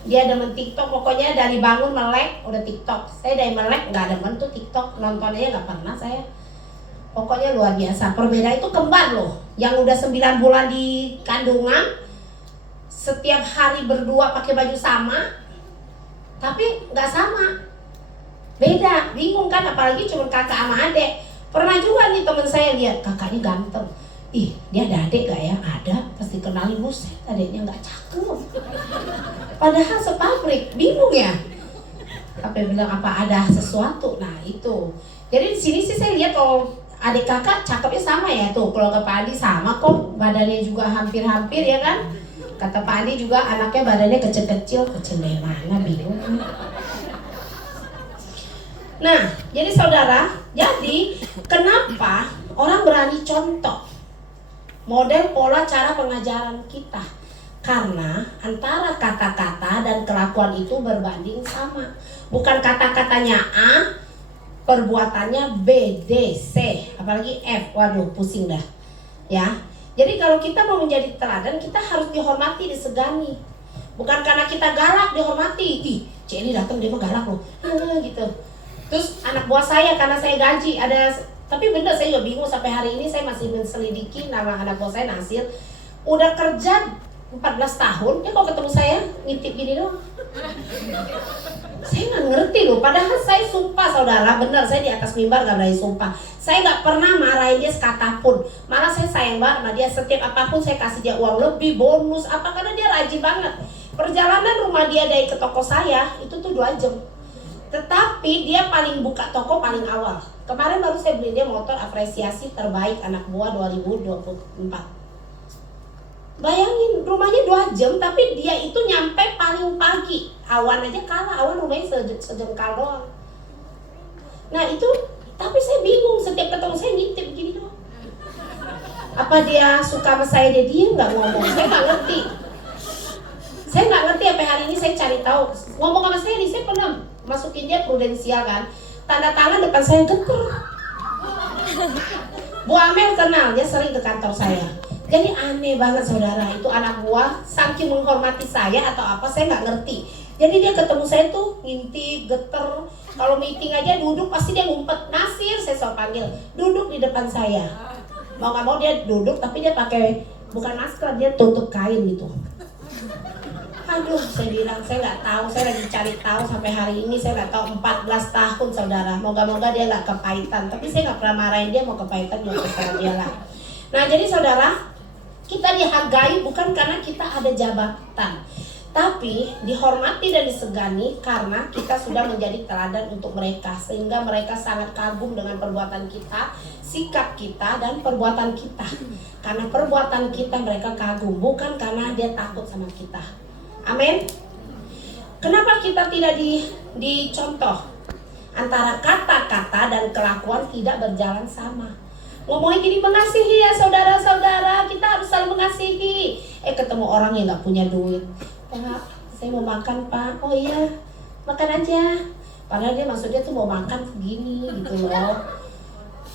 Dia demen TikTok, pokoknya dari bangun melek udah TikTok. Saya dari melek nggak demen tuh TikTok, nontonnya nggak pernah saya. Pokoknya luar biasa. Perbedaan itu kembar loh. Yang udah 9 bulan di kandungan, setiap hari berdua pakai baju sama, tapi nggak sama. Beda, bingung kan? Apalagi cuma kakak sama adik. Pernah juga nih temen saya lihat kakaknya ganteng. Ih, dia ada adik gak ya? Ada, pasti kenalin, buset, adiknya nggak cakep. Padahal sepabrik, bingung ya. Sampai bilang apa ada sesuatu. Nah itu. Jadi di sini sih saya lihat kalau adik kakak cakepnya sama ya tuh. Kalau ke Pak Adi sama kok, badannya juga hampir-hampir ya kan. Kata Pak Adi juga anaknya badannya kecil-kecil dari mana bingung. Nah, jadi saudara, jadi kenapa orang berani contoh model pola cara pengajaran kita? Karena antara kata-kata dan kelakuan itu berbanding sama. Bukan kata-katanya A, perbuatannya B, D, C, apalagi F. Waduh, pusing dah. Ya. Jadi kalau kita mau menjadi teladan, kita harus dihormati, disegani. Bukan karena kita galak dihormati. Ih, Cik ini datang dia mah galak loh. Gitu. Terus anak buah saya karena saya gaji ada, tapi bener saya juga bingung sampai hari ini saya masih menselidiki nama anak buah saya Nasir. Udah kerja 14 tahun, dia kalau ketemu saya ngintip gini doang. Saya nggak ngerti loh, padahal saya sumpah saudara, bener saya di atas mimbar gak berani sumpah. Saya nggak pernah marahin dia sekata pun, malah saya sayang banget sama dia. Setiap apapun saya kasih dia uang lebih, bonus apa, karena dia rajin banget. Perjalanan rumah dia dari ke toko saya itu tuh 2 jam. Tetapi dia paling buka toko paling awal. Kemarin baru saya beli dia motor apresiasi terbaik anak buah 2024. Bayangin rumahnya 2 jam tapi dia itu nyampe paling pagi. Awan aja kalah, Awan rumahnya sejengkal doang. Nah itu, tapi saya bingung setiap ketemu saya ngintip begini doang. Apa dia suka sama saya, dia diem gak ngomong, saya gak ngerti. Saya gak ngerti sampai hari ini saya cari tahu. Ngomong sama saya nih, saya pernah masukin dia prudensial kan. Tanda tangan depan saya geter. Bu Amel kenal, dia sering ke kantor saya. Jadi aneh banget saudara, itu anak buah saking menghormati saya atau apa saya nggak ngerti. Jadi dia ketemu saya tuh ngintip, geter. Kalau meeting aja duduk pasti dia ngumpet. Nasir, saya selalu panggil, duduk di depan saya. Mau nggak mau dia duduk tapi dia pakai bukan masker, dia tutup kain gitu. Aduh, saya bilang saya nggak tahu, saya lagi cari tahu sampai hari ini saya nggak tahu 14 tahun saudara. Moga-moga dia nggak kepahitan, tapi saya nggak pernah marahin dia, mau kepahitan juga terserah dia lah. Nah jadi saudara, kita dihargai bukan karena kita ada jabatan, tapi dihormati dan disegani karena kita sudah menjadi teladan untuk mereka, sehingga mereka sangat kagum dengan perbuatan kita, sikap kita, dan perbuatan kita. Karena perbuatan kita mereka kagum, bukan karena dia takut sama kita. Amin. Kenapa kita tidak dicontoh? Antara kata-kata dan kelakuan tidak berjalan sama. Ngomongnya gini, mengasihi ya saudara-saudara, kita harus selalu mengasihi. Ketemu orang yang gak punya duit, Pak, saya mau makan Pak. Oh iya, makan aja. Padahal dia maksudnya tuh mau makan segini gitu loh.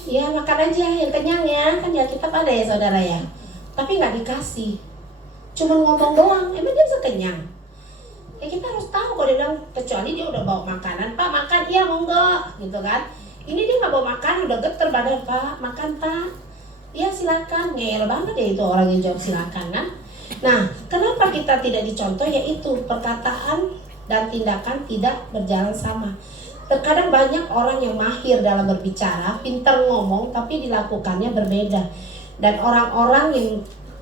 Ya makan aja, yang kenyang ya. Kan ya kita pada ya saudara ya. Tapi gak dikasih, cuma ngomong doang, emang dia bisa kenyang? Ya kita harus tahu kalau dia bilang, kecuali dia udah bawa makanan, Pak makan, iya mau enggak gitu kan. Ini dia nggak bawa makan, udah geter badan, Pak, makan Pak. Iya silakan, ngeyel banget ya itu orang yang jawab silakan kan. Nah, kenapa kita tidak dicontoh? Yaitu perkataan dan tindakan tidak berjalan sama. Terkadang banyak orang yang mahir dalam berbicara, pintar ngomong, tapi dilakukannya berbeda. Dan orang-orang yang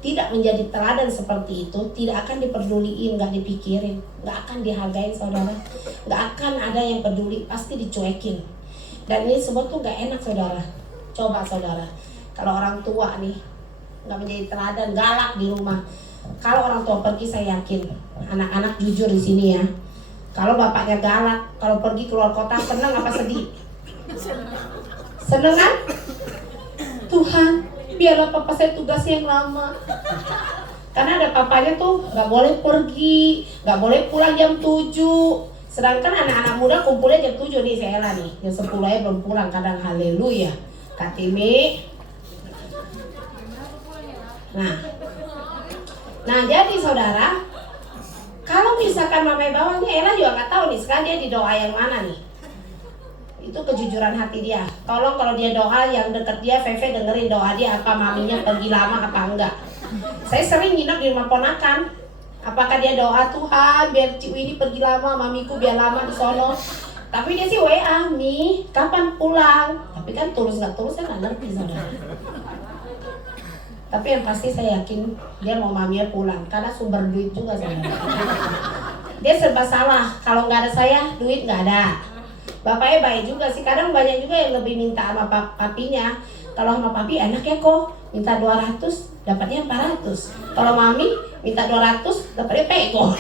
tidak menjadi teladan seperti itu tidak akan diperduliin, nggak dipikirin, nggak akan dihargain saudara, nggak akan ada yang peduli, pasti dicuekin. Dan ini semua tuh gak enak saudara. Coba saudara, kalau orang tua nih gak menjadi teladan, galak di rumah, Kalau orang tua pergi, saya yakin anak-anak jujur di sini ya. Kalau bapaknya galak, kalau pergi keluar kota, senang apa sedih? Seneng kan? Tuhan, biarlah papa saya tugasnya yang lama. Karena ada papanya tuh nggak boleh pergi, nggak boleh pulang jam 7. Sedangkan anak-anak muda kumpulnya jam 7 nih, saya Ella nih. Jam 10 aja belum pulang, kadang haleluya. Kak Timi. Nah jadi saudara, kalau misalkan mamanya bawahnya, Ella juga nggak tahu nih sekarang dia di doa yang mana nih. Itu kejujuran hati dia. Tolong kalau dia doa yang deket dia, Feve dengerin doa dia apa maminya pergi lama apa enggak. Saya sering nginep di rumah ponakan. Apakah dia doa Tuhan biar Ciwi ini pergi lama, mamiku biar lama di sono. Tapi dia sih WA, Mi, kapan pulang? Tapi kan tulus nggak tulus saya nggak ngerti saudara. Tapi yang pasti saya yakin dia mau maminya pulang karena sumber duit juga saudara. Dia serba salah. Kalau nggak ada saya, duit nggak ada. Bapaknya baik juga sih, kadang banyak juga yang lebih minta sama papinya. Kalau sama papi enak ya kok, minta 200 dapatnya 400. Kalau mami minta 200 dapatnya pego.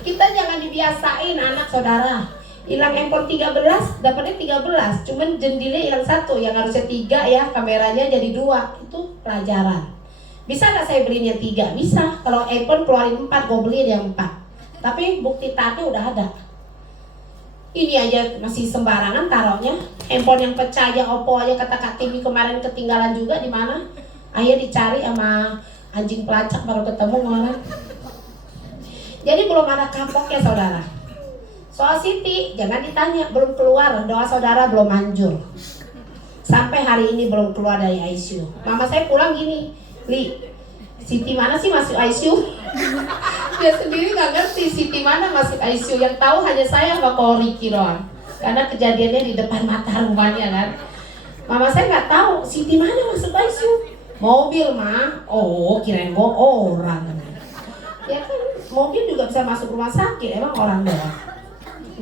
Kita jangan dibiasain anak saudara. Hilang handphone 13 dapatnya 13, cuman jendilnya hilang 1 yang harusnya 3 ya, kameranya jadi 2. Itu pelajaran. Bisa nggak saya belinya 3? Bisa. Kalau handphone keluarin 4, gue beliin yang 4. Tapi bukti taatnya udah ada. Ini aja masih sembarangan taruhnya. Handphone yang pecah aja, Oppo aja kata Kak Timi kemarin ketinggalan juga di mana? Ayah dicari sama anjing pelacak baru ketemu kemarin. Jadi belum ada kapoknya saudara. Soal Siti jangan ditanya, belum keluar, doa saudara belum manjur. Sampai hari ini belum keluar dari ICU. Mama saya pulang gini, Li, Siti mana sih masuk ICU? Dia sendiri nggak ngerti Siti mana masuk ICU. Yang tahu hanya saya sama Koriki doang. Karena kejadiannya di depan mata rumahnya kan. Mama saya nggak tahu Siti mana masuk ICU. Mobil mah, oh kirain gua orang. Ya kan mobil juga bisa masuk rumah sakit, emang orang doang.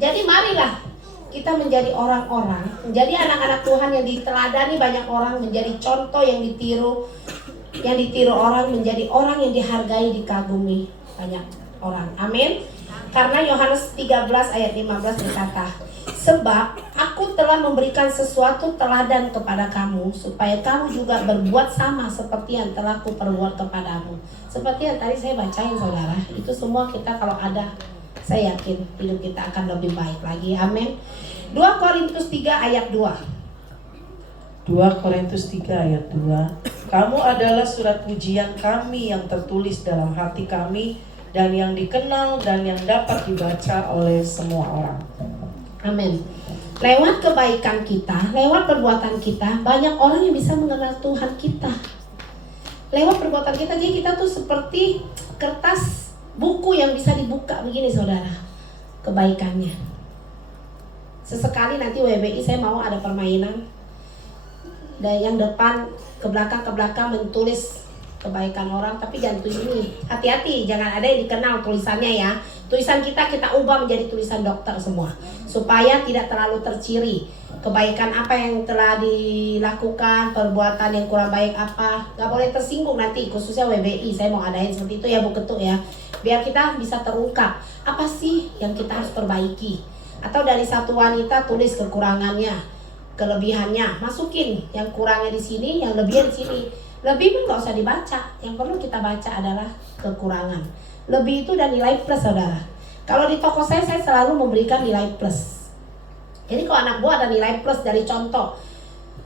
Jadi marilah kita menjadi orang-orang, menjadi anak-anak Tuhan yang diteladani banyak orang, menjadi contoh yang ditiru orang, menjadi orang yang dihargai, dikagumi banyak orang. Amin. Karena Yohanes 13 ayat 15 berkata, sebab aku telah memberikan sesuatu teladan kepada kamu, supaya kamu juga berbuat sama seperti yang telah kuperbuat kepadamu. Seperti yang tadi saya bacain saudara, itu semua kita kalau ada, saya yakin hidup kita akan lebih baik lagi. Amin. 2 Korintus 3 ayat 2. 2 Korintus 3 ayat 2. Kamu adalah surat pujian kami yang tertulis dalam hati kami dan yang dikenal dan yang dapat dibaca oleh semua orang. Amin. Lewat kebaikan kita, lewat perbuatan kita, banyak orang yang bisa mengenal Tuhan kita. Lewat perbuatan kita, jadi kita tuh seperti kertas buku yang bisa dibuka begini saudara, kebaikannya. Sesekali nanti WBI saya mau ada permainan, dan yang depan ke belakang menulis kebaikan orang, tapi jangan tulis ini. Hati-hati, jangan ada yang dikenal tulisannya ya. Tulisan kita ubah menjadi tulisan dokter semua, supaya tidak terlalu terciri. Kebaikan apa yang telah dilakukan, perbuatan yang kurang baik apa, nggak boleh tersinggung nanti, khususnya WBI. Saya mau adain seperti itu ya Bu Ketuk ya, biar kita bisa terungkap apa sih yang kita harus perbaiki. Atau dari satu wanita tulis kekurangannya, kelebihannya, masukin yang kurangnya di sini, yang lebihnya di sini. Lebih pun nggak usah dibaca, yang perlu kita baca adalah kekurangan. Lebih itu dan nilai plus saudara. Kalau di toko saya selalu memberikan nilai plus. Jadi kalau anak buah ada nilai plus dari contoh,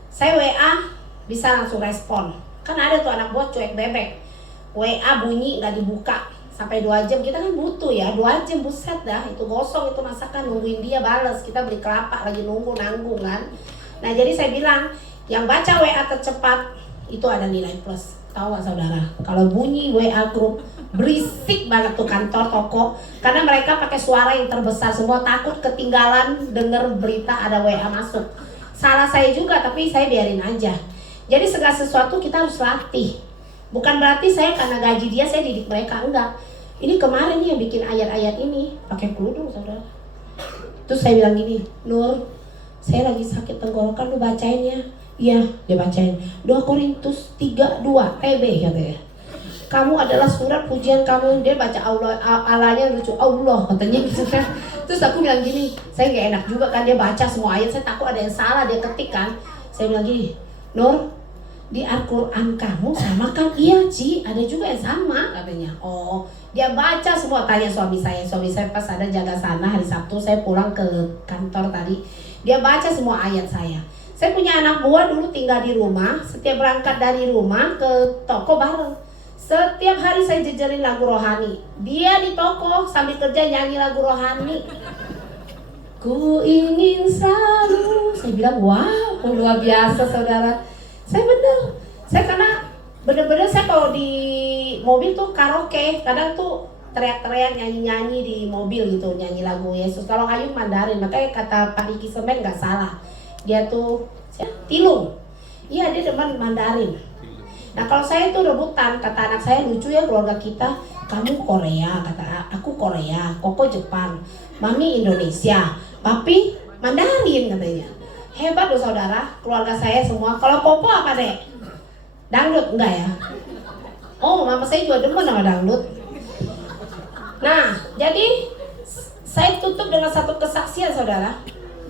saya WA bisa langsung respon. Kan ada tuh anak buah cuek bebek, WA bunyi nggak dibuka sampai 2 jam. Kita kan butuh ya, 2 jam buset dah, itu gosong itu masakan, nungguin dia bales. Kita beli kelapa lagi nunggu nanggung kan. Nah jadi saya bilang, yang baca WA tercepat itu ada nilai plus. Tahu gak saudara, kalau bunyi WA grup, berisik banget tuh kantor toko, karena mereka pakai suara yang terbesar semua, takut ketinggalan denger berita ada WA masuk. Salah saya juga, tapi saya biarin aja. Jadi segala sesuatu kita harus latih. Bukan berarti saya karena gaji dia saya didik mereka, enggak. Ini kemarin nih yang bikin ayat-ayat ini pakai kerudung saudara. Terus saya bilang gini, Nur, saya lagi sakit tenggorokan, lu bacain ya. Iya, dia bacain 2 Korintus 3:2 TB katanya. kamu adalah surat pujian kamu. Dia baca Allahnya lucu, Allah katanya gitu kan. Terus aku bilang gini, saya gak enak juga kan dia baca semua ayat, saya takut ada yang salah dia ketik kan. Saya bilang gini, Nur, di Al-Quran kamu sama kan? Iya Ci, ada juga yang sama katanya. Oh, dia baca semua. Tanya suami saya pas ada jaga sana hari Sabtu, saya pulang ke kantor tadi, dia baca semua ayat saya. Saya punya anak buah dulu tinggal di rumah, setiap berangkat dari rumah ke toko bareng. Setiap hari saya jejerin lagu rohani. Dia di toko sambil kerja nyanyi lagu rohani. Ku ingin selalu. Saya bilang, wow, luar biasa saudara. Saya bener. Saya karena bener-bener saya kalau di mobil tuh karaoke, kadang tuh teriak-teriak nyanyi-nyanyi di mobil gitu, nyanyi lagu Yesus. Kalau Ayu Mandarin, makanya kata Pak Diki Semen nggak salah. Dia tuh Tilung. Iya, dia demen Mandarin. Nah kalau saya tuh rebutan, kata anak saya lucu ya keluarga kita. Kamu Korea, kata aku Korea, Koko Jepang, Mami Indonesia, Papi Mandarin katanya. Hebat loh saudara, keluarga saya semua. Kalau Popo apa deh? Dangdut enggak ya? Oh, mama saya juga demen sama dangdut. Nah, jadi saya tutup dengan satu kesaksian saudara.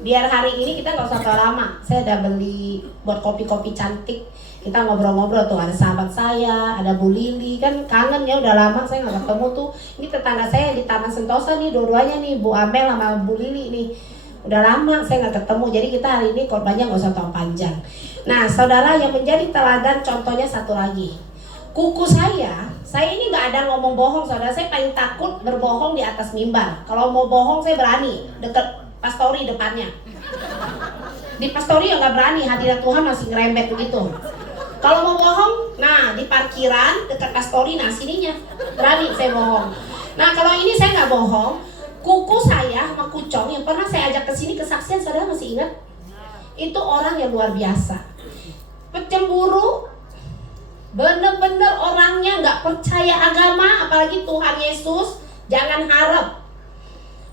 Biar hari ini kita nggak usah terlalu lama. Saya udah beli buat kopi-kopi cantik. Kita ngobrol-ngobrol tuh, ada sahabat saya, ada Bu Lili, kan kangen ya udah lama saya nggak ketemu tuh. Ini tetangga saya di Taman Sentosa nih, dua-duanya nih, Bu Amel sama Bu Lili nih. Udah lama saya nggak ketemu, jadi kita hari ini korbannya nggak usah tahu panjang. Nah saudara, yang menjadi teladan contohnya satu lagi. Kuku saya ini nggak ada ngomong bohong saudara. Saya paling takut berbohong di atas mimbar. Kalau mau bohong saya berani, deket pastori depannya. Di pastori ya nggak berani, hadirat Tuhan masih ngerembet begitu. Kalau mau bohong, nah di parkiran dekat pastori, nah sininya berani saya bohong. Nah kalau ini saya nggak bohong. Kuku saya sama Kucong yang pernah saya ajak ke sini kesaksian, saudara masih ingat? Itu orang yang luar biasa, pecemburu, bener-bener orangnya nggak percaya agama, apalagi Tuhan Yesus. Jangan harap.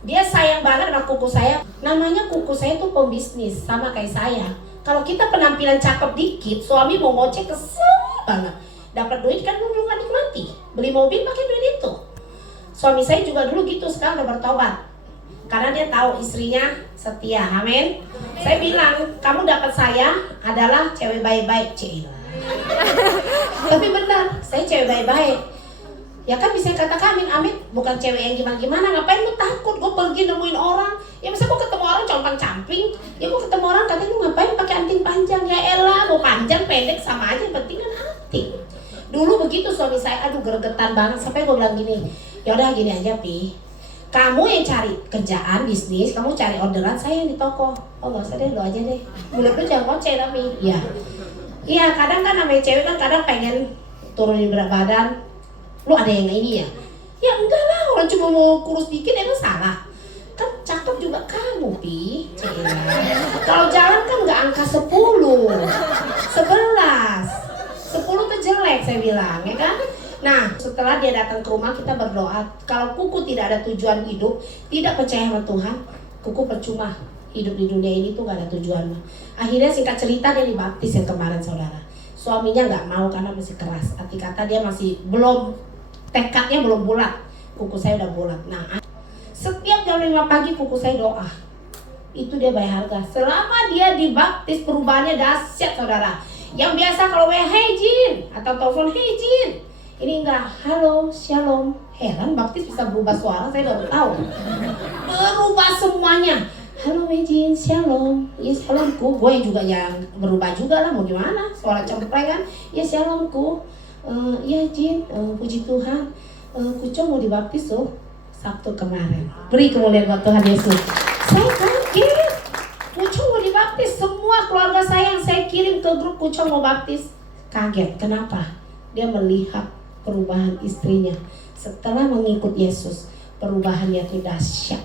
Dia sayang banget sama kuku saya. Namanya kuku saya tuh pembisnis, sama kayak saya. Kalau kita penampilan cakep dikit, suami mau ngoceh kesel banget. Dapat duit kan belum nikmati. Beli mobil pakai duit itu. Suami saya juga dulu gitu, sekarang udah bertobat. Karena dia tahu istrinya setia, amin. Saya bilang, kamu dapat saya adalah cewek baik-baik, Cila. Tapi benar, saya cewek baik-baik. Ya kan bisa katakan amin, bukan cewek yang gimana-gimana. Ngapain lu takut? Gue pergi nemuin orang. Ya masa gue ketemu orang compang-camping. Ya gue ketemu orang katanya lu ngapain pakai anting panjang. Ya elah, mau panjang pendek sama aja, penting kan anting. Dulu begitu suami saya, aduh gregetan banget. Sampai gue bilang gini, ya udah gini aja Pi, kamu yang cari kerjaan bisnis, kamu cari orderan, saya yang di toko. Oh nggak usah deh, lo aja deh. Mulut lu jangan ngoceh tapi. Iya. Iya, kadang kan namanya cewek kan kadang pengen turunin berat badan. Lu ada yang ini ya? Ya enggak lah, orang cuma mau kurus dikit emang salah. Kan cakep juga kamu Pi. Kalau jalan kan nggak angka 10, 11 tuh jelek saya bilang, ya kan? Nah, setelah dia datang ke rumah kita berdoa. Kalau kuku tidak ada tujuan hidup, tidak percaya sama Tuhan, kuku percuma hidup di dunia ini tuh gak ada tujuan. Akhirnya singkat cerita dia dibaptis yang kemarin saudara. Suaminya nggak mau karena masih keras. Arti kata dia masih belum, tekadnya belum bulat. Kuku saya udah bulat. Nah, setiap jam 5 pagi kuku saya doa. Itu dia bayar harga. Selama dia dibaptis perubahannya dahsyat saudara. Yang biasa kalau hey Jin atau telepon hey Jin, ini enggak, halo, shalom. Heran baptis bisa berubah suara, saya baru tahu. Berubah semuanya. Halo Jin, shalom. Ya shalomku, gue juga yang berubah juga lah, mau gimana? Suara cempreng kan? Ya shalomku. Ya Jin, puji Tuhan. Kucong mau dibaptis loh Sabtu kemarin. Beri kemuliaan buat Tuhan Yesus. Saya kaget. Kucong mau dibaptis, semua keluarga saya yang saya kirim ke grup Kucong mau baptis. Kaget, kenapa? Dia melihat perubahan istrinya setelah mengikut Yesus. Perubahannya itu dahsyat.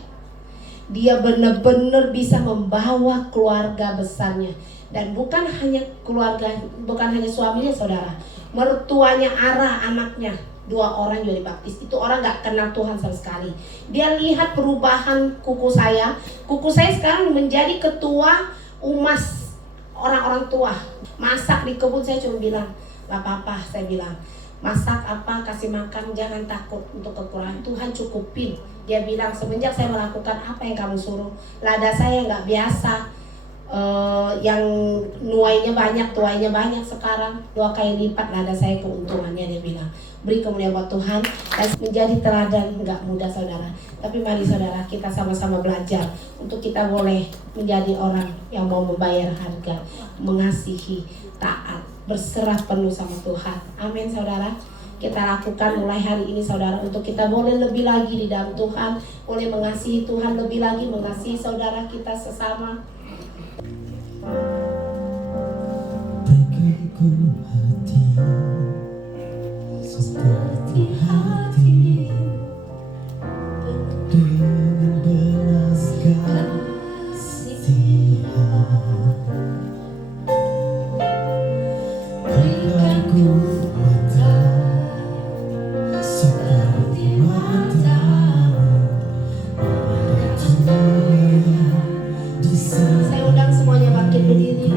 Dia benar-benar bisa membawa keluarga besarnya. Dan bukan hanya keluarga, bukan hanya suaminya saudara, mertuanya Ara, anaknya, 2 orang juga dibaptis. Itu orang gak kenal Tuhan sama sekali. Dia lihat perubahan kuku saya. Kuku saya sekarang menjadi ketua umas orang-orang tua. Masak di kebun saya cuma bilang, gak apa-apa, saya bilang, masak apa, kasih makan, jangan takut untuk kekurangan. Tuhan cukupin. Dia bilang, semenjak saya melakukan apa yang kamu suruh, lada saya nggak biasa yang nuainya banyak, tuainya banyak, sekarang 2 kali lipat lada saya keuntungannya. Dia bilang, beri kemuliaan buat Tuhan. Dan menjadi teladan nggak mudah saudara, tapi mari saudara kita sama-sama belajar untuk kita boleh menjadi orang yang mau membayar harga, mengasihi, taat, berserah penuh sama Tuhan. Amin saudara. Kita lakukan mulai hari ini saudara, untuk kita boleh lebih lagi di dalam Tuhan, boleh mengasihi Tuhan lebih lagi, mengasihi saudara kita sesama. Berikanku hati seperti hati dengan belas kasihan. Berikanku mata seperti matamu, memandang dunia di sana. Saya undang semuanya bangkit berdiri.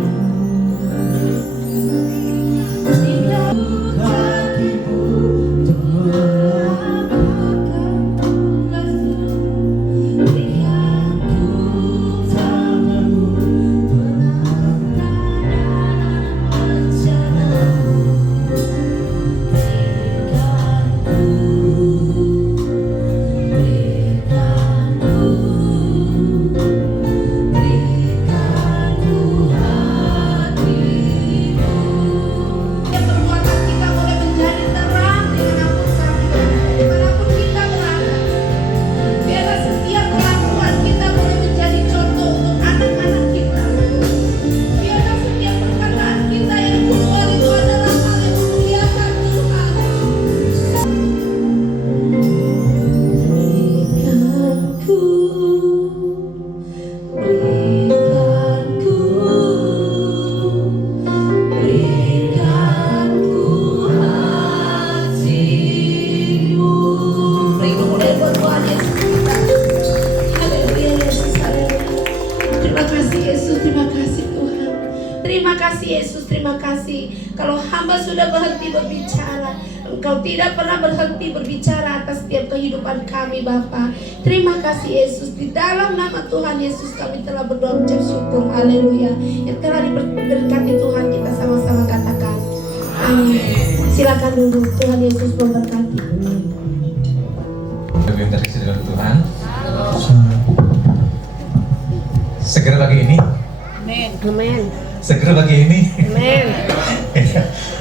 Terima kasih Yesus, terima kasih. Kalau hamba sudah berhenti berbicara, Engkau tidak pernah berhenti berbicara atas setiap kehidupan kami Bapa. Terima kasih Yesus. Di dalam nama Tuhan Yesus kami telah berdoa ucap syukur. Haleluya. Yang telah diberkati Tuhan, kita sama-sama katakan amin. Silakan duduk. Tuhan Yesus memberkati. Lebih terkasih dalam Tuhan. Segera pagi ini. Amin. Segera pagi ini. Amin.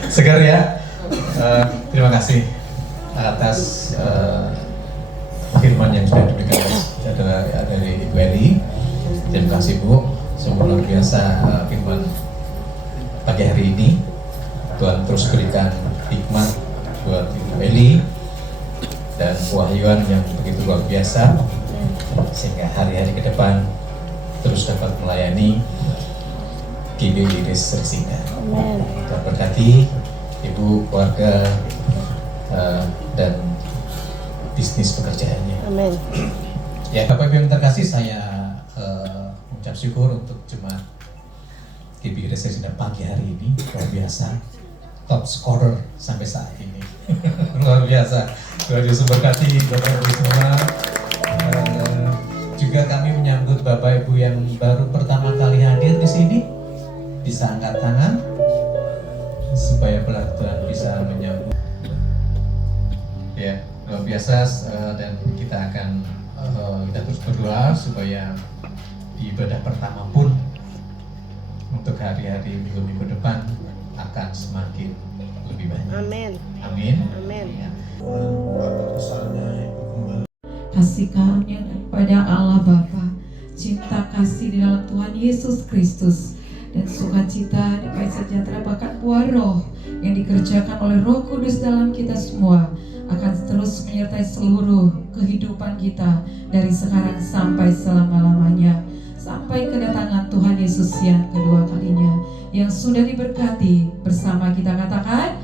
Segar ya. Terima kasih atas firman yang sudah diberikan dari Ibu Eli. Terima kasih Bu. Sungguh luar biasa firman pagi hari ini. Tuhan terus berikan hikmat buat Ibu Eli dan kewahyuan yang begitu luar biasa, sehingga hari-hari ke depan terus dapat melayani GBI Resina. Tuhan berkati Ibu, keluarga, dan bisnis pekerjaannya. Amin. Ya, Bapak Ibu yang terkasih, saya mengucap syukur untuk jemaat GBI Resina pagi hari ini. Luar biasa, top scorer sampai saat ini. Luar biasa. Tuhan Yesus berkati Bapak Ibu semua. Juga kami menyambut Bapak Ibu yang baru pertama kali hadir di sini. Bisa angkat tangan supaya Tuhan bisa menyambut. Ya, luar biasa, dan kita akan kita terus berdoa supaya di ibadah pertama pun untuk hari-hari minggu-minggu depan akan semakin lebih banyak. Amin. Amin. Amin. Ya. Kasih karunia kepada Allah Bapa, cinta kasih di dalam Tuhan Yesus Kristus, dan sukacita damai sejahtera bahkan buah roh yang dikerjakan oleh Roh Kudus dalam kita semua akan terus menyertai seluruh kehidupan kita dari sekarang sampai selama-lamanya, sampai kedatangan Tuhan Yesus yang kedua kalinya, yang sudah diberkati bersama kita katakan